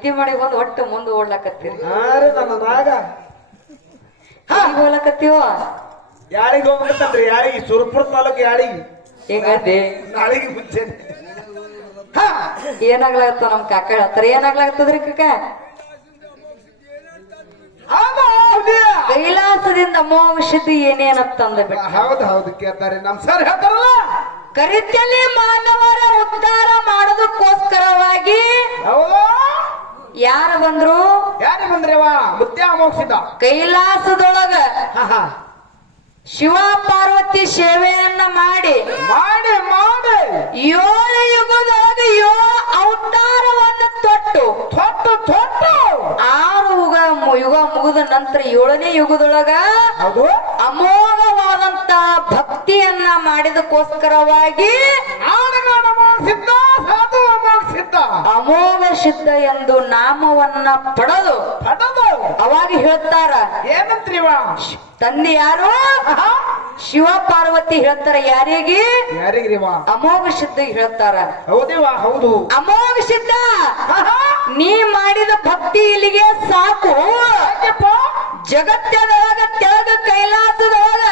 ನಿತ್ಯ ಮಾಡಿ ಬಂದ್ ಒಟ್ಟು ಮುಂದೆ ಓಡ್ಲಾಕತ್ತೀರಿ ನನ್ನ ನಾಗ ಹೋಗ್ಲಾಕತ್ತೀವ ಯಾಳಿಗೆ ಹೋಗ್ಬೇಕಂತಂದ್ರಿ ಯಾಳಿಗೆ ಸುರಪುರ ತಾಲೂಕು ಯಾಳಿಗೆ ಹೆಂಗಂದಿ ನಾಳಿಗೆ ಮುಂಚೆ ಏನಾಗ್ಲಾಗತ್ತ ನಮ್ ಕಾಕ ಹೇಳ್ತಾರ ಏನಾಗ್ಲಾಗತ್ತದ್ರಿ ಕಾಕ ಕೈಲಾಸದಿಂದ ಮೋಹ ಸಿದ್ಧಿ ಏನೇನತ್ತಂದ ಬಿಟ್ಟು ಹೌದು ಹೌದು ಕೇಳ್ತಾರೆ ನಮ್ ಸರ್ ಹೇಳ್ತಾರಲ್ಲ ಕರಿತಲಿ ಮಾನವರ ಉದ್ಧಾರ ಮಾಡೋದಕ್ಕೋಸ್ಕರವಾಗಿ ಯಾರು ಬಂದ್ರು ಯಾರು ಬಂದ್ರವ ಮುತ್ಯ ಮೋಕ್ಷಿತ ಕೈಲಾಸದೊಳಗ ಶಿವ ಪಾರ್ವತಿ ಸೇವೆಯನ್ನ ಮಾಡಿ ಮಾಡಿ ಮಾಡಿ 7 ಯುಗದೊಳಗೆ 7 ಅವತಾರವನ್ನು ತೊಟ್ಟು 6 ಯುಗ ಮುಗಿದ ನಂತರ 7ನೇ ಯುಗದೊಳಗ ಅಮೋಘವಾದಂತ ಭಕ್ತಿಯನ್ನ ಮಾಡಿದಕ್ಕೋಸ್ಕರವಾಗಿ ಅಮೋಘ ಸಿದ್ಧ ಎಂದು ನಾಮವನ್ನ ಪಡೆದು ಅವಾಗ ಹೇಳ್ತಾರ ಏನಂತ್ರಿವ ತಂದೆ ಯಾರು ಶಿವ ಪಾರ್ವತಿ ಹೇಳ್ತಾರ ಯಾರಿಗೆ ಅಮೋಘ ಸಿದ್ಧ ಹೇಳ್ತಾರ ಹೌದೇವಾ ಹೌದು ಅಮೋಘ ಸಿದ್ಧ ನೀ ಮಾಡಿದ ಭಕ್ತಿ ಇಲ್ಲಿಗೆ ಸಾಕು ಜಗತ್ತದೊಳಗ ತೆಳಗ ಕೈಲಾಸದೊಳಗ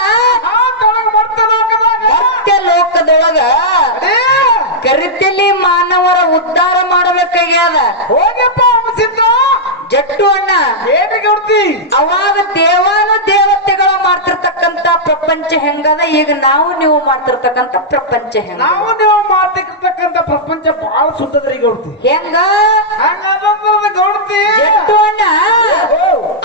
ಮರ್ತ್ಯ ಲೋಕದೊಳಗ ಕರಿತಲಿ ಮಾನವರ ಉದ್ಧಾರ ಮಾಡಬೇಕಾಗ್ಯದ ಹೋಗಪ್ಪ ಸಿದ್ಧ ಜಟ್ಟು ಅಣ್ಣ ಅವಾಗ ದೇವಾನು ದೇವತೆಗಳು ಮಾಡ್ತಿರ್ತಕ್ಕಂತ ಪ್ರಪಂಚ ಹೆಂಗದ ಈಗ ನೀವು ಮಾಡ್ತಿರ್ತಕ್ಕಂತ ಪ್ರಪಂಚ ಹೆಂಗ ನೀವು ಮಾಡ್ತಿರ್ತಕ್ಕಂತ ಪ್ರಪಂಚ ಬಹಳ ಸುತ್ತದ್ರಿ ಗೌಡ್ತಿ ಹೆಂಗ ಗೌಡ್ತಿ ಜಟ್ಟು ಅಣ್ಣ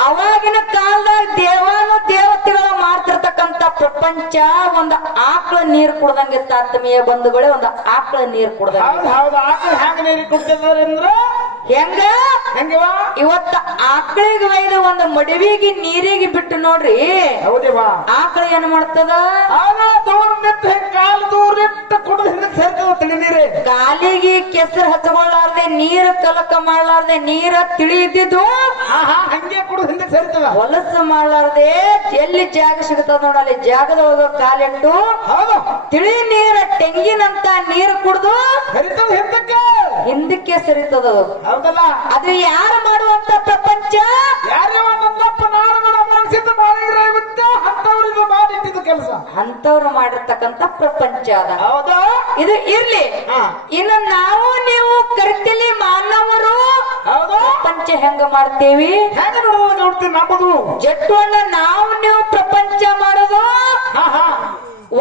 ಅವಾಗಿನ ಕಾಲದಾಗ ದೇವಾನು ದೇವತೆಗಳು ಮಾಡ್ತಿರ್ತಕ್ಕಂತ ಪ್ರಪಂಚ ಒಂದು ಆಕಳ ನೀರು ಕುಡ್ದಂಗಿತ್ತ ಆತ್ಮೀಯ ಬಂಧುಗಳೇ ಒಂದು ಆಕಳ ನೀರು ಕುಡ್ದಂಗ ಹೌದು ಆಕಳ ಹೆಂಗ ನೀರು ಕುಡ್ತಿದ್ದಾರೆ ಅಂದ್ರ ಹೆಂಗ ಹೆಂಗವಾ ಇವತ್ತ ಆಕಳಿಗೆ ಒಯ್ದು ಒಂದು ಮಡವಿಗೆ ನೀರಿಗೆ ಬಿಟ್ಟು ನೋಡ್ರಿ ಹೌದೇವಾ ಆಕಳ ಏನ್ ಮಾಡ್ತದ ಕಾಲು ದೂರಿಟ್ಟು ಕುಡಿದು ಹಿಂದಕ್ಕೆ ಸೇರ್ತದ ತಿಳಿ ನೀರೇ ಕಾಲಿಗೆ ಕೆಸರು ಹಚ್ಕೊಳ್ಳಾರ್ದೆ ನೀರು ಕಲಕ ಮಾಡ್ಲಾರ್ದೆ ನೀರ ತಿಳಿದಿದ್ದು ಹಂಗೆ ಕುಡಿದು ಹಿಂದಕ್ಕೆ ಸೇರ್ತದ ಹೊಲಸು ಮಾಡ್ಲಾರ್ದೆ ಎಲ್ಲಿ ಜಾಗ ಸಿಗ್ತದ ನೋಡಲ್ಲಿ ಜಾಗದೊಳಗ ಕಾಲಿಟ್ಟು ತಿಳಿ ನೀರ ತೆಂಗಿನಂತ ನೀರು ಕುಡ್ದು ಹಿಂದಕ್ಕೆ ಸರಿತದ ಹೌದಲ್ಲ ಅದು ಯಾರು ಮಾಡುವಂತ ಪ್ರಪಂಚ ಕೆಲಸ ಅಂತವ್ರು ಮಾಡಿರ್ತಕ್ಕಂತ ಪ್ರಪಂಚ ಅದ ಹೌದಾ ಇದು ಇರ್ಲಿ ಇನ್ನು ನಾವು ನೀವು ಕರಿತಲಿ ಮಾನವರು ಪ್ರಪಂಚ ಹೆಂಗ ಮಾಡ್ತೇವಿ ನಮ್ಮದು ಜಟ್ಟು ಅಣ್ಣ ನಾವು ನೀವು ಪ್ರಪಂಚ ಮಾಡೋದು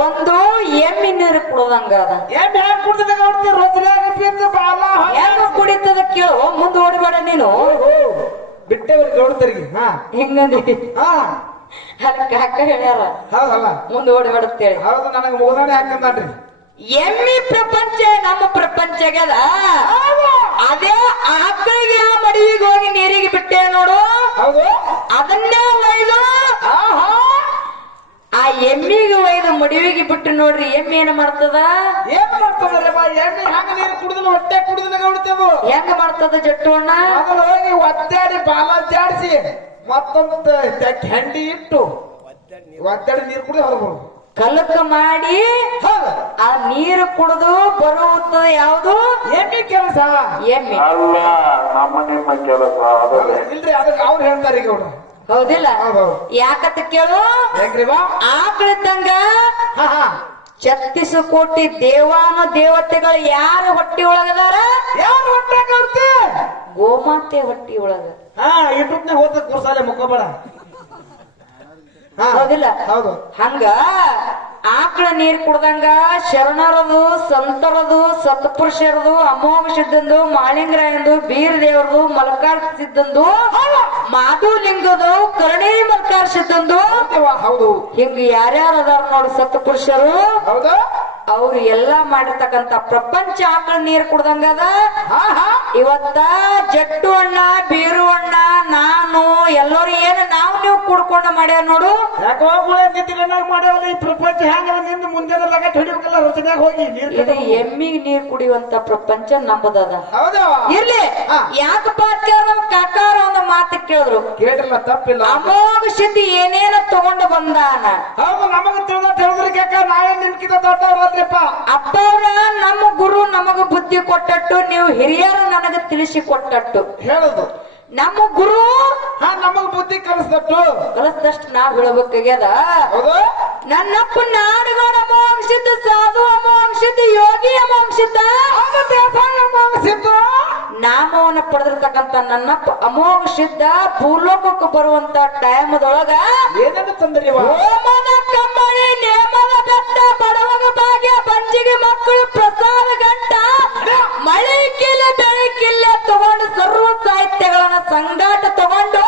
ಒಂದು ಎಮ್ಮಿ ನೀರು ಕುಡದಂಗ ಅದ ಹೆಂಗ ಕುಡಿತದ ಕೇಳು ಮುಂದೆ ಓಡಬೇಡ ನೀನು ಬಿಟ್ಟವ್ರಿಗೆ ಗೌಡ್ತರಿಗೆ ಹಿಂಗಂದಿ ಅದಕ್ಕೆ ಅಕ್ಕ ಹೇಳ್ಯಾರ ಹೌದಲ್ಲ ಮುಂದೆ ಓಡಬೇಡತ್ತೇಳಿ ಹೌದು ನನಗೆ ಮುಗದಾಣೆ ಹಾಕಂದ್ರಿ ಎಮ್ಮಿ ಪ್ರಪಂಚ ನಮ್ಮ ಪ್ರಪಂಚಗದ ಅದೇ ಆಕಳಿಗೆ ಆ ಮಡುವಿಗೆ ಹೋಗಿ ನೀರಿಗೆ ಬಿಟ್ಟೆ ನೋಡು ಹೌದು ಅದನ್ನೇ ಒಯ್ದು ಆ ಎಮ್ಮಿಗೆ ಒಯ್ದು ಮಡುವಿಗೆ ಬಿಟ್ಟು ನೋಡ್ರಿ ಎಮ್ಮಿ ಏನ್ ಮಾಡ್ತದ ಏನ್ ಮಾಡ್ತದ್ರಪ್ಪ ಎಮ್ಮೆ ಹಂಗ ನೀರು ಕುಡಿದ್ರೆ ಹೊಟ್ಟೆ ಕುಡಿದ್ರೆ ಗೌಡ್ತೇವು ಹೆಂಗ ಮಾಡ್ತದ ಜಟ್ಟು ಅಣ್ಣ ಹೋಗಿ ಒದ್ದಾಡಿ ಬಾಲ ಜಾಡಿಸಿ ಮತ್ತೊಂದು ಹೆಂಡಿ ಇಟ್ಟು ಒದ್ದಾಡಿ ನೀರು ಕುಡಿದು ಹೊರಬೋದು ಕಲಕ ಮಾಡಿ ಆ ನೀರು ಕುಡಿದು ಬರುತ್ತದೆ ಯಾವುದು ಎಮ್ಮಿ ಕೆಲಸ ಎಮ್ಮಿ ಅಲ್ಲ ನಮ್ಮ ನಿಮ್ಮ ಕೆಲಸ ಇಲ್ರಿ ಅದಕ್ಕೆ ಅವ್ರು ಹೇಳ್ತಾರೆ ಈಗ ಅವ್ರು ಹೌದಿಲ್ಲ ಯಾಕಂತ ಕೇಳು ಆಕಳಿದ್ದಂಗ 36 ಕೋಟಿ ದೇವಾನು ದೇವತೆಗಳು ಯಾರು ಹೊಟ್ಟಿ ಒಳಗದಾರ ಯಾರು ಹೊಟ್ಟೆ ಕರ್ತಿ ಗೋಮಾತೆ ಹೊಟ್ಟಿ ಒಳಗ ಯೂಟ್ಯೂಬ್ನಾಗ ಹೋದ ಕೂರ್ಸಾಲೆ ಮುಖಬೇಡ ಹೌದಿಲ್ಲ ಹೌದು ಹಂಗ ಆಕಳ ನೀರ್ ಕುಡ್ದಂಗ ಶರಣರದು ಸಂತರದು ಸತ್ಪುರುಷರದು ಅಮೋಘ ಸಿದ್ಧಂದು ಮಾಳಿಂಗರಾಯಂದು ಬೀರ್ ದೇವರದು ಮಲ್ಕಾರ್ ಸಿದ್ಧಂದು ಮಾಧುಲಿಂಗದು ಕರ್ಣೇರಿ ಮಲ್ಕಾರ್ ಸಿದ್ಧಂದು ಹೌದು ಹಿಂಗ ಯಾರ್ಯಾರು ಅದಾರ ನೋಡು ಸತ್ಪುರುಷರು ಹೌದಾ ಅವ್ರು ಎಲ್ಲಾ ಮಾಡಿರ್ತಕ್ಕಂತ ಪ್ರಪಂಚ ಆಕಳ ನೀರ್ ಕುಡ್ದಂಗದ ಇವತ್ತ ಜಟ್ಟು ಅಣ್ಣ ಬೀರು ಅಣ್ಣ ನಾನು ಎಲ್ಲರೂ ಏನು ನಾವು ನೀವು ಕುಡ್ಕೊಂಡ ಮಾಡ್ಯಾರ ನೋಡು ಯಾಕೋ ಮಾಡ್ಯಾವಲ್ಲ ಈ ಪ್ರಪಂಚ ಹೆಂಗ ನಿಂದ ಮುಂದೆ ಲಗಟ್ ಹೊಡಿಬೇಕಲ್ಲ ರಚನೆಯಾಗ ಹೋಗಿ ಇದು ಎಮ್ಮಿಗೆ ನೀರ್ ಕುಡಿಯುವಂತ ಪ್ರಪಂಚ ನಮ್ಮದದ ಹೌದಾ ಇರ್ಲಿ ಯಾಕಪ್ಪ ನಮ್ಮ ಕಾಕಾರ ಒಂದು ಮಾತು ಕೇಳಿದ್ರು ಕೇಳಿಲ್ಲ ತಪ್ಪಿಲ್ಲ ಅಮೋಘ ಸಿದ್ಧಿ ಏನೇನ ತಗೊಂಡು ಬಂದಾನ ಹೌದು ನಮಗ ತಿಳಿದ ಹೇಳಿದ್ರೆ ಯಾಕ ನಾವೇ ನಿಮ್ಕಿಂತ ದೊಡ್ಡವ್ರಲ್ರಿಪ್ಪ. ಅಪ್ಪವ್ರ ನಮ್ಮ ಗುರು ನಮಗ ಬುದ್ಧಿ ಕೊಟ್ಟಟ್ಟು, ನೀವು ಹಿರಿಯರು ನನಗ ತಿಳಿಸಿ ಕೊಟ್ಟಟ್ಟು. ಹೇಳುದು ನಮ್ಮ ಗುರು ನಮಗ್ ಬುದ್ಧಿ ಕಲಿಸ್ದಟ್ಟು ಕಲಿಸ್ದಷ್ಟು ನಾವ್ ಹೇಳಬೇಕಾಗ್ಯದ. ಹೌದು. ನನ್ನಪ್ಪ ನಾಡುಗಾಡ ಅಮೋಘಸಿದ್ದ, ಸಾಧು ಅಮೋಘಸಿದ್ದ, ಯೋಗಿ ಅಮೋಘಸಿದ್ದ, ನಾಮವನ್ನ ಪಡೆದಿರ್ತಕ್ಕಂತ ನನ್ನಪ್ಪ ಅಮೋಘ ಸಿದ್ಧ ಭೂಲೋಕಕ್ಕೆ ಬರುವಂತ ಟೈಮದೊಳಗ ಏನೇನು ತಂದ್ರಿ ಹೋಮದ ಕಂಬಳಿ, ನೇಮದ ಬೆಟ್ಟ, ಬಡವಗ ಭಾಗ್ಯ, ಬಂಜಿಗೆ ಮಕ್ಕಳು, ಪ್ರಸಾದ ಗಂಟ, ಮಳೆ ಕಿಲ್ಲ ಬೆಳಕಿಲ್ಲ ತಗೊಂಡು ಸರ್ವ ಸಾಹಿತ್ಯಗಳನ್ನ ಸಂಗಾಟ ತಗೊಂಡು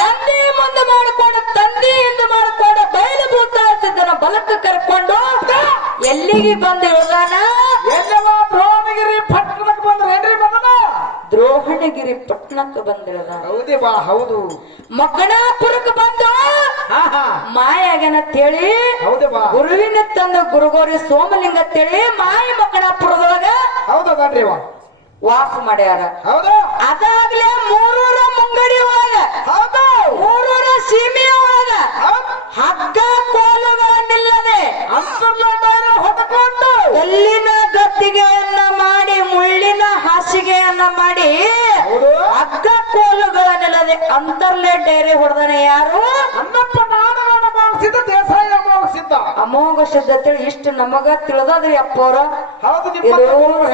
ನಂದಿ ಮುಂದೆ ಮಾಡಿಕೊಂಡು, ತಂದಿ ಹಿಂದೆ ಮಾಡಿಕೊಂಡು, ಬಯಲು ಭೂತ ಸಿದ್ದನ ಬಲಕ್ಕೆ ಕರ್ಕೊಂಡು ಎಲ್ಲಿಗೆ ಬಂದು ಇಳಿದಾನ? ದ್ರೋಣಗಿರಿ ಪಟ್ಟಣಕ್ಕೆ ಬಂದ್ರೆ ಏನ್ರಿ ಬಂದನ? ದ್ರೋಹಣಗಿರಿ ಪಟ್ಟಣಕ್ಕೆ ಬಂದಿರೋದ. ಹೌದೇ ಬಾ. ಹೌದು. ಮಕ್ಕಣಾಪುರಕ್ಕೆ ಬಂದು ಮಾಯಾಗನ ತೇಳಿ ಹೌದೇ ಬಾ. ಗುರುವಿನ ತಂದು ಗುರುಗೋರಿ ಸೋಮಲಿಂಗ ತೇಳಿ ಮಾಯ ಮಕ್ಕಣಾಪುರದೊಳಗ ಹೌದನ್ರಿ ವಾಸ ಮಾಡ್ಯಾರ. ಹೌದು. ಅದಾಗ್ಲೇ ಮೂರೂರ ಮುಂಗಡಿ ಒಳಗ, ಹೌದು, ಮೂರೂರ ಸೀಮೆಯ ಒಳಗ ಹಗ್ಗ ಕೋಲುಗಳನ್ನಿಲ್ಲದೆ ಹೊತ್ತಕೊಂಡು ಕಲ್ಲಿನ ಗದ್ದಿಗೆಯನ್ನ ಮಾಡಿ, ಮುಳ್ಳಿನ ಹಾಸಿಗೆಯನ್ನ ಮಾಡಿ, ಹಗ್ಗ ಕೋಲುಗಳನ್ನಿಲ್ಲದೆ ಅಂತರ್ಲೆ ಡೈರಿ ಹೊಡೆದನೆ ಯಾರು? ಅನ್ನಪ್ಪ ನಾಡಗೌಡ ಅಮೋಘಸಿದ್ದ, ದೇಸಾಯಿ ಅಮೋಘಸಿದ್ದ. ಅಮೋಘ ಸಿದ್ಧತೆ ಇಷ್ಟು ನಮಗ ತಿಳಿದದ್ರಿ ಅಪ್ಪವ್ರ. ಹೌದು. ಇದು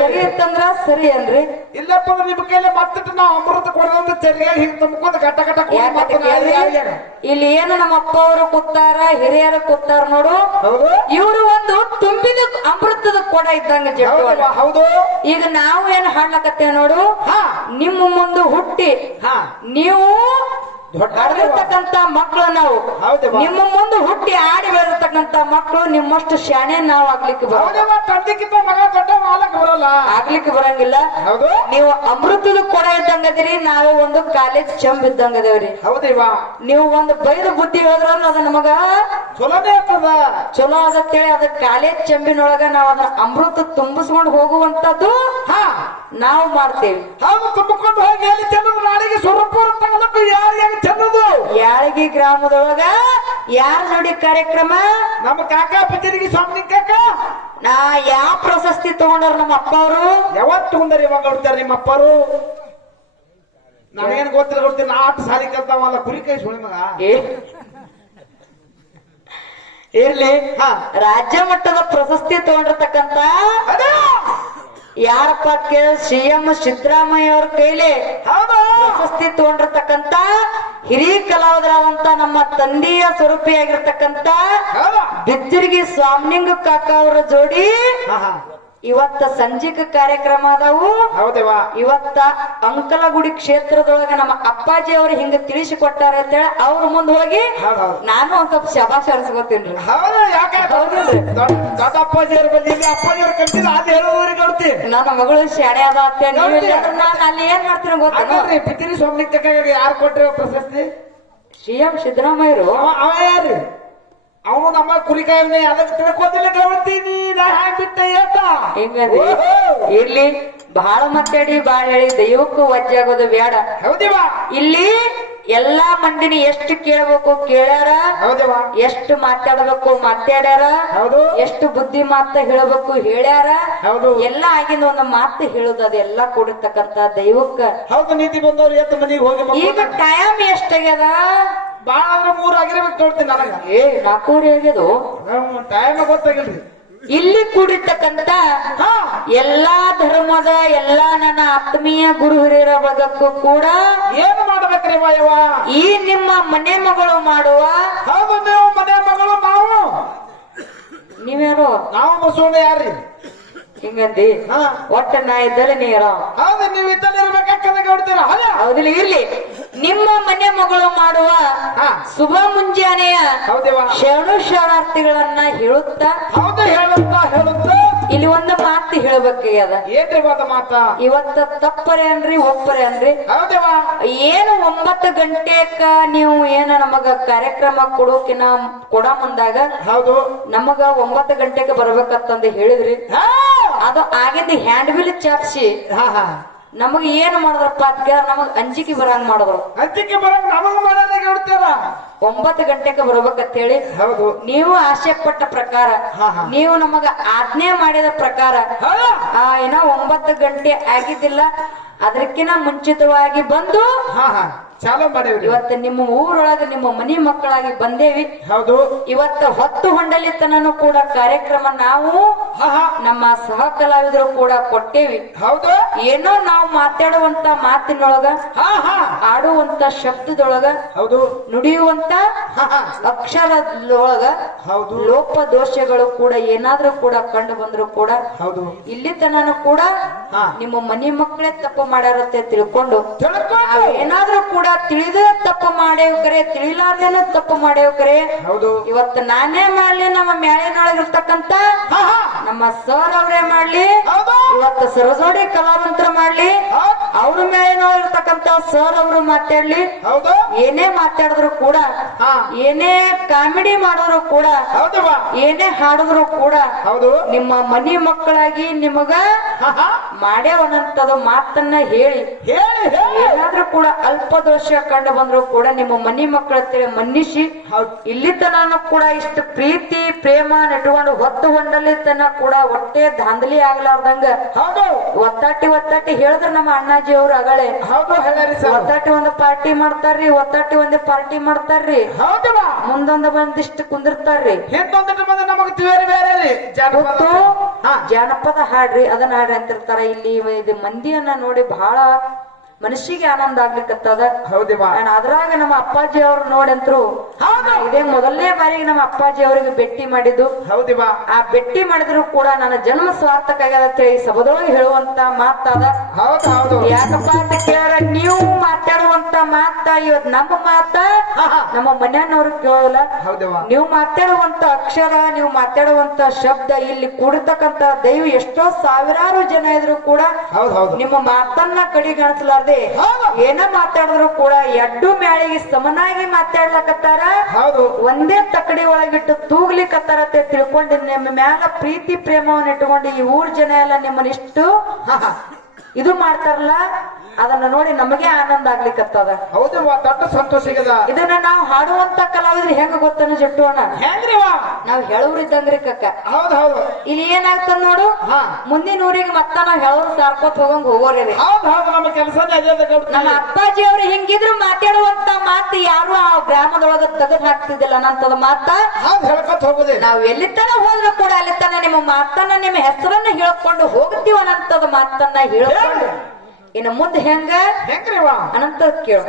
ಸರಿ ಅಂತಂದ್ರ ಸರಿ ಅನ್ರಿ. ಇಲ್ಲಪ್ಪ ನಿಮ್ ಕೈಲಿ ಮತ್ತಿಟ್ಟು ನಾವು ಅಮೃತ ಕೊಡೋದು ತೆರಿಗೆ ಹಿಂಗ್ ತುಂಬಿಕೊಂಡು ಗಟ್ಟ ಗಟ್ಟ ಇಲ್ಲಿ ಏನು ನಮ್ಮ ಅಪ್ಪ ಅವರು ಕೂತಾರ, ಹಿರಿಯರು ಕೂತಾರ ನೋಡು. ಹೌದು. ಇವರು ಒಂದು ತುಂಬಿದ ಅಮೃತದ ಕೊಡ ಇದ್ದಂಗ ಜಟ್ಟು. ಹೌದು. ಈಗ ನಾವು ಏನ್ ಹಾಡ್ಲಕತ್ತೇವ್ ನೋಡು, ನಿಮ್ಮ ಮುಂದೆ ಹುಟ್ಟಿ ನೀವು ಬೆಳೆದಿರ್ತಕ್ಕಂತ ಮಕ್ಕಳು ನಾವು, ನಿಮ್ಮ ಮುಂದೆ ಹುಟ್ಟಿ ಆಡಿ ಬೆಳೆದಿರ್ತಕ್ಕಂತ ಮಕ್ಕಳು ನಿಮ್ಮಷ್ಟು ಶಾಣೆ ನಾವು ಆಗ್ಲಿಕ್ಕೆ ತಂದೆಕ್ಕಿಂತ ಮಗ ದೊಡ್ಡ ಮಾಲಕ್ ಬರಲ್ಲ, ಆಗ್ಲಿಕ್ಕೆ ಬರಂಗಿಲ್ಲ. ನೀವು ಅಮೃತದ ಕೊಡ ಇದ್ದಂಗದಿರಿ, ನಾವು ಒಂದು ಕಾಲೇಜ್ ಚಂಬ್ ಇದ್ದಂಗದೇವ್ರಿ. ಹೌದೇವಾ. ನೀವು ಒಂದು ಬೈದು ಬುದ್ಧಿ ಹೇಳಿದ್ರ ಅದ ನಮಗ ಚಲೋನೇ ಆಗ್ತದ, ಚಲೋ ಅದತ್ತೇಳಿ ಅದ ಕಾಲೇಜ್ ಚಂಬಿನೊಳಗ ನಾವ್ ಅದನ್ನ ಅಮೃತ ತುಂಬಿಸ್ಕೊಂಡು ಹೋಗುವಂತದ್ದು ನಾವು ಮಾಡ್ತೇವೆ. ಹೌದು. ತುಂಬಿಕೊಂಡು ಹೋಗಿ ಹೇಳಿ ಚೆನ್ನದು ನಾಳೆಗೆ ಸುರಪುರ ತಗೊಂಡು ಯಾರಿಗೆ ಚೆನ್ನದು ಯಾಳಗಿ ಗ್ರಾಮದೊಳಗ ಯಾರ ಜೋಡಿ ಕಾರ್ಯಕ್ರಮ? ನಮ್ಮ ಕಾಕ ಪತಿರಿಗೆ ಸ್ವಾಮಿ ಕಾಕ. ನಾ ಯಾವ ಪ್ರಶಸ್ತಿ ತಗೊಂಡಾರ ನಮ್ಮ ಅಪ್ಪ ಅವರು? ಯಾವತ್ತು ತಗೊಂಡಾರ? ಇವಾಗ ಹೊಡ್ತಾರ ನಿಮ್ಮ ಅಪ್ಪರು? ನನಗೇನ್ ಗೊತ್ತಿಲ್ಲ, ಗೊತ್ತೀನಿ. ನಾ ಆಟ ಸಾಲಿ ಕಲ್ತಾವಲ್ಲ, ಕುರಿ ಕೈ ಸುಳಿ ಮಗ. ಇರ್ಲಿ, ರಾಜ್ಯ ಮಟ್ಟದ ಪ್ರಶಸ್ತಿ ತಗೊಂಡಿರ್ತಕ್ಕಂತ ಯಾರಪ್ಪ ಕೇಳ? ಸಿಎಂ ಸಿದ್ದರಾಮಯ್ಯ ಅವ್ರ ಕೈಲಿ ಪ್ರಶಸ್ತಿ ತಗೊಂಡಿರ್ತಕ್ಕಂತ ಹಿರಿಯ ಕಲಾವಿದರಾದಂತ ನಮ್ಮ ತಂದೆಯ ಸ್ವರೂಪಿಯಾಗಿರ್ತಕ್ಕಂತ ಬಿಜ್ಜರ್ಗಿ ಸ್ವಾಮಿಲಿಂಗ ಕಾಕ ಅವರ ಜೋಡಿ ಇವತ್ತ ಸಂಜಿಕ ಕಾರ್ಯಕ್ರಮ ಅದಾವು. ಹೌದೇವಾ. ಇವತ್ತ ಅಂಕಲಗುಡಿ ಕ್ಷೇತ್ರದೊಳಗ ನಮ್ಮ ಅಪ್ಪಾಜಿ ಅವ್ರು ಹಿಂಗ ತಿಳಿಸಿ ಕೊಟ್ಟಾರ ಅಂತ ಹೇಳಿ ಅವ್ರ ಮುಂದೆ ಹೋಗಿ ನಾನು ಒಂದ್ ಸ್ವಲ್ಪ ಶಬಾಷ್ ಅರ್ಸ್ಕೊತೀನ್ರಿ. ದೊಡ್ಡ ಅಪ್ಪಾಜಿಯವ್ರ ಬಂದಿ, ಅಪ್ಪಾಜಿಯವ್ರ ಕಲ್ತಿಲ್ಲ ಅದು ಹೇಳೋರಿಗೆ ಕೊಡ್ತೀನಿ. ನನ್ನ ಮಗಳು ಶಾಣೆ ಅದ ಅಂತ ನಾನು ಅಲ್ಲಿ ಏನ್ ಮಾಡ್ತೀನಿ ಗೊತ್ತ? ಪಿತಿರಿ ಸ್ವಾಮಿ ಯಾರು ಕೊಟ್ರಿ ಪ್ರಶಸ್ತಿ? ಸಿಎಂ ಸಿದ್ದರಾಮಯ್ಯರು. ಅವ ಯಾರು? ಅವನು ನಮ್ಮ ಕುರಿಕಾಯಿ ಅದಕ್ಕೆ ತಿಳ್ಕೋದಿಲ್ಲ ಗೌಡ್ತೀನಿ. ನಾ ಬಿಟ್ಟ ಹಿಂಗಂದಿ ಇರ್ಲಿ, ಬಹಳ ಮಾತಾಡಿ ಬಾಳ ಹೇಳಿ ದೈವಕ್ಕೂ ವಜ್ಜೆ ಆಗೋದು ಬೇಡ. ಹೌದೇವಾ. ಇಲ್ಲಿ ಎಲ್ಲಾ ಮಂದಿನಿ ಎಷ್ಟು ಕೇಳಬೇಕು ಕೇಳ್ಯಾರ, ಎಷ್ಟು ಮಾತಾಡ್ಬೇಕು ಮಾತಾಡ್ಯಾರ, ಎಷ್ಟು ಬುದ್ಧಿ ಮಾತ ಹೇಳಬೇಕು ಹೇಳ್ಯಾರ. ಎಲ್ಲ ಆಗಿಂದ ಒಂದು ಮಾತು ಹೇಳುದು ಅದೆಲ್ಲ ಕೊಡಿರ್ತಕ್ಕಂತ ದೈವಕ್ಕ. ಹೌದು. ನೀತಿ ಬಂದವ್ರು ಎತ್ತ ಮನೆಗೆ ಹೋಗಿ. ಈಗ ಟೈಮ್ ಎಷ್ಟಾಗ್ಯದ? ಬಾಳ ಅಂದ್ರೆ 3 ಆಗಿರ್ಬೇಕು ನೋಡ್ತೀನಿ ನನಗ. 4 ಆಗ್ಯದು. ಟೈಮ್ ಗೊತ್ತಾಗಿಲ್ರಿ. ಇಲ್ಲಿ ಕೂಡಿರ್ತಕ್ಕಂತ ಎಲ್ಲಾ ಧರ್ಮದ ಎಲ್ಲಾ ನನ್ನ ಆತ್ಮೀಯ ಗುರು ಹಿರಿಯರ ವರ್ಗಕ್ಕೂ ಕೂಡ ಏನು ಮಾಡ್ಬೇಕ್ರಿ ಮಾಯವ? ಈ ನಿಮ್ಮ ಮನೆ ಮಗಳು ಮಾಡುವ. ಹೌದು. ನೀವು ಮನೆ ಮಗಳು, ನಾವು ನೀವ್ಯಾರು? ನಾವು ಬಸವಣ್ಣ ಯಾರ್ರಿ? ಹಿಂಗಂದಿ ಒಟ್ಟ ನಾ ಇದ್ದಲ್ಲಿ ನೀರ. ಹೌದು. ನೀವು ಇದ್ದಲ್ಲಿ ಇರ್ಬೇಕಾಗ್ತದೆ ಗೌಡ್ತೀರ. ಹೌದಿಲ್ಲ? ಇರ್ಲಿ, ನಿಮ್ಮ ಮನೆ ಮಗಳು ಮಾಡುವ ಶುಭ ಮುಂಜಾನೆಯ ಶರಣು ಶರಣಾರ್ಥಿಗಳನ್ನ ಹೇಳುತ್ತಾ ಇಲ್ಲಿ ಒಂದು ಮಾತು ಹೇಳ್ಬೇಕಾಗ್ಯದ. ಏನ್ರಿ ಮಾತ? ಇವತ್ತ ತಪ್ಪರೆ ಅನ್ರಿ ಒಪ್ಪರೆ ಅನ್ರಿ. ಏನು 9 ಗಂಟೆಕ ನೀವು ಏನ ನಮಗ ಕಾರ್ಯಕ್ರಮ ಕೊಡ ಮುಂದಾಗ ನಮಗ 9 ಗಂಟೆಗೆ ಬರ್ಬೇಕಂತಂದು ಹೇಳಿದ್ರಿ. ಅದು ಆಗಿದ್ದು ಹ್ಯಾಂಡ್ ಬಿಲ್ ಚಾಪ್ಸಿ ನಮಗ್ ಏನ್ ಮಾಡಿದ್ರಪ್ಪ ಅದ್ಕ ನಮಗ್ ಅಂಜಿಕೆ ಬರಂಗ್ ಮಾಡಿದ್ರು. ಅಂಜಿಕೆ ಬರಂಗ್ ನಮಗ್ ಮಾಡೋದಾಗ ಹೇಳ್ತಾರ 9 ಗಂಟೆಗೆ ಬರ್ಬೇಕಂತೇಳಿ ಹೌದು. ನೀವು ಆಸೆ ಪಟ್ಟ ಪ್ರಕಾರ ನೀವು ನಮಗ ಆಜ್ಞೆ ಮಾಡಿದ ಪ್ರಕಾರ ಏನೋ 9 ಗಂಟೆ ಆಗಿದ್ದಿಲ್ಲ, ಅದಕ್ಕಿಂತ ಮುಂಚಿತವಾಗಿ ಬಂದು ಚಾಲೂ ಮಾಡೇವ್ರಿ. ಇವತ್ತು ನಿಮ್ಮ ಊರೊಳಗೆ ನಿಮ್ಮ ಮನಿ ಮಕ್ಕಳಾಗಿ ಬಂದೇವಿ. ಹೌದು. ಇವತ್ತು ಹೊತ್ತು ಹೊಂಡಲಿತನೂ ಕೂಡ ಕಾರ್ಯಕ್ರಮ ನಾವು ನಮ್ಮ ಸಹ ಕಲಾವಿದರು ಕೂಡ ಕೊಟ್ಟೇವಿ. ಹೌದು. ಏನೋ ನಾವು ಮಾತಾಡುವಂತ ಮಾತಿನೊಳಗ ಆಡುವಂತ ಶಬ್ದದೊಳಗ ಹೌದು ನುಡಿಯುವಂತ ಅಕ್ಷರದೊಳಗ ಹೌದು ಲೋಪ ದೋಷಗಳು ಕೂಡ ಏನಾದ್ರೂ ಕೂಡ ಕಂಡು ಬಂದ್ರು ಕೂಡ ಹೌದು ಇಲ್ಲಿ ತನನು ಕೂಡ ನಿಮ್ಮ ಮನಿ ಮಕ್ಕಳೇ ತಪ್ಪು ಮಾಡ್ಯಾರತ್ತೆ ತಿಳ್ಕೊಂಡು ಏನಾದ್ರೂ ಕೂಡ ತಿಳಿದ ತಪ್ಪು ಮಾಡೇವ್ಕರೆ ತಿಳಿಲಾರ್ದೇನ ತಪ್ಪು ಮಾಡೇವ್ಕರೆ ಹೌದು. ಇವತ್ತು ನಾನೇ ಮಾಡ್ಲಿ, ನಮ್ಮ ಮ್ಯಾಲಿನೊಳಗಿರ್ತಕ್ಕಂತ ನಮ್ಮ ಸರ್ ಅವರೇ ಮಾಡ್ಲಿ, ಇವತ್ತು ಸರಜೋಡಿ ಕಲಾವಂತರ ಮಾಡ್ಲಿ, ಅವ್ರ ಮೇಲಿನೊಳಗಿರ್ತಕ್ಕಂತ ಸರ್ ಅವರು ಮಾತಾಡ್ಲಿ, ಏನೇ ಮಾತಾಡಿದ್ರು ಕೂಡ ಏನೇ ಕಾಮಿಡಿ ಮಾಡಿದ್ರು ಕೂಡ ಏನೇ ಹಾಡಿದ್ರು ಕೂಡ ನಿಮ್ಮ ಮನಿ ಮಕ್ಕಳಾಗಿ ನಿಮಗ ಮಾಡ್ಯಾವನಂತದ ಮಾತನ್ನ ಹೇಳಿ ಏನಾದ್ರೂ ಕೂಡ ಅಲ್ಪ ದೋಷ ಕಂಡು ಬಂದ್ರು ಕೂಡ ನಿಮ್ಮ ಮನಿ ಮಕ್ಕಳ ಮನ್ನಿಸಿ ಇಲ್ಲಿ ತನೂ ಕೂಡ ಇಷ್ಟು ಪ್ರೀತಿ ಪ್ರೇಮ ನೆಟ್ಕೊಂಡು ಹೊತ್ತು ಹೊಂಡಲ್ಲಿ ತನ ಕೂಡ ಹೊಟ್ಟೆ ಧಾಂಧಲಿ ಆಗ್ಲಾರ್ದಂಗ ಒತ್ತಾಟಿ ಹೇಳಿದ್ರ ನಮ್ಮ ಅಣ್ಣಾಜಿ ಅವ್ರು ಅಗಳೇ ಒತ್ತಾಟಿ ಒಂದು ಪಾರ್ಟಿ ಮಾಡ್ತಾರ್ರಿ, ಒತ್ತಾಟಿ ಒಂದೇ ಪಾರ್ಟಿ ಮಾಡ್ತಾರ್ರಿ, ಮುಂದೊಂದು ಬಂದಿಷ್ಟು ಕುಂದಿರ್ತಾರ್ರಿ, ಜಾನಪದ ಹಾಡ್ರಿ ಅದನ್ನ ಹಾಡ್ರಿ ಅಂತಿರ್ತಾರ. ಇಲ್ಲಿ ಇದು ಮಂದಿಯನ್ನ ನೋಡಿ ಬಹಳ ಮನಸ್ಸಿಗೆ ಆನಂದ ಆಗ್ಲಿಕ್ಕತ್ತದ. ಅದ್ರಾಗ ನಮ್ಮ ಅಪ್ಪಾಜಿ ಅವ್ರು ನೋಡಂತ್ರು ಇದೇ ಮೊದಲನೇ ಬಾರಿಗೆ ನಮ್ಮ ಅಪ್ಪಾಜಿ ಅವರಿಗೆ ಭೇಟಿ ಮಾಡಿದ್ದು. ಆ ಭೇಟಿ ಮಾಡಿದ್ರು ಕೂಡ ನನ್ನ ಜನ್ಮ ಸ್ವಾರ್ಥಕ ಆಗ್ಯದ ಅಂತೇಳಿ ಸಭದೊಳಗೆ ಹೇಳುವಂತ ಮಾತಾದ. ಯಾಕಪ್ಪ ಅಂತ ಕೇಳ ನೀವು ಮಾತಾಡುವಂತ ಮಾತ ಇವತ್ ನಮ್ಮ ಮಾತ ನಮ್ಮ ಮನೆಯವ್ರು ಕೇಳಲ್ಲ. ನೀವು ಮಾತಾಡುವಂತ ಅಕ್ಷರ, ನೀವು ಮಾತಾಡುವಂತ ಶಬ್ದ, ಇಲ್ಲಿ ಕೂಡಿರ್ತಕ್ಕಂತ ದೈವ ಎಷ್ಟೋ ಸಾವಿರಾರು ಜನ ಇದ್ರು ಕೂಡ ನಿಮ್ಮ ಮಾತನ್ನ ಕಡಿಗಾಣಿಸಲಾರ್ದೆ ಏನ ಮಾತಾಡಿದ್ರು ಕೂಡ ಎಡ್ಡು ಮ್ಯಾಳಿಗೆ ಸಮನಾಗಿ ಮಾತಾಡ್ಲಕತ್ತಾರ, ಒಂದೇ ತಕಡಿ ಒಳಗಿಟ್ಟು ತೂಗ್ಲಿಕ್ಕತ್ತಾರ ಅಂತ ತಿಳ್ಕೊಂಡು ನಿಮ್ಮ ಮ್ಯಾಲ ಪ್ರೀತಿ ಪ್ರೇಮವನ್ನು ಇಟ್ಟುಕೊಂಡು ಈ ಊರ್ ಜನ ಎಲ್ಲ ನಿಮ್ಮನ್ನಿಷ್ಟು ಇದು ಮಾಡ್ತಾರಲ್ಲ, ಅದನ್ನ ನೋಡಿ ನಮಗೆ ಆನಂದ ಆಗ್ಲಿಕ್ಕತ್ತದ. ಹೌದು, ದೊಡ್ಡ ಸಂತೋಷ. ಇದನ್ನ ನಾವು ಹಾಡುವಂತ ಕಲಾವಿದ್ರು ಹೆಂಗ ಗೊತ್ತನ ಜಟ್ಟೋಣ, ನಾವ್ ಹೇಳೋರಿದ್ದಂಗ್ರಿ ಕಕ್ಕ. ಇಲ್ಲಿ ಏನಾಗ್ತದ ನೋಡು, ಮುಂದಿನ ಊರಿಗೆ ಮತ್ತ ನಾವ್ ಹೇಳೋರು ಸಾರ್ಕೋತ್ ಹೋಗಂಗ್ ಹೋಗೋರಿ. ನಮ್ಮ ಅಪ್ಪಾಜಿ ಅವ್ರು ಹಿಂಗಿದ್ರು ಮಾತಾಡುವಂತ ಮಾತು ಯಾರು ಆ ಗ್ರಾಮದೊಳಗ ತೆಗೆದು ಹಾಕ್ತಿದ್ದಿಲ್ಲ ಅನ್ನಂತದ ಮಾತ ನಾವ್ ಎಲ್ಲಿತನ ಹೋದ್ರು ಕೂಡ ಅಲ್ಲಿತನ ನಿಮ್ಮ ಮಾತನ್ನ ನಿಮ್ಮ ಹೆಸರನ್ನ ಹೇಳ್ಕೊಂಡು ಹೋಗ್ತೀವ ಅನ್ನಂತದ ಮಾತನ್ನ ಹೇಳ್ಕೊಂಡು ಇನ್ನು ಮುಂದೆ ಹೆಂಗ್ರಿ ಅನಂತ ಕೇಳ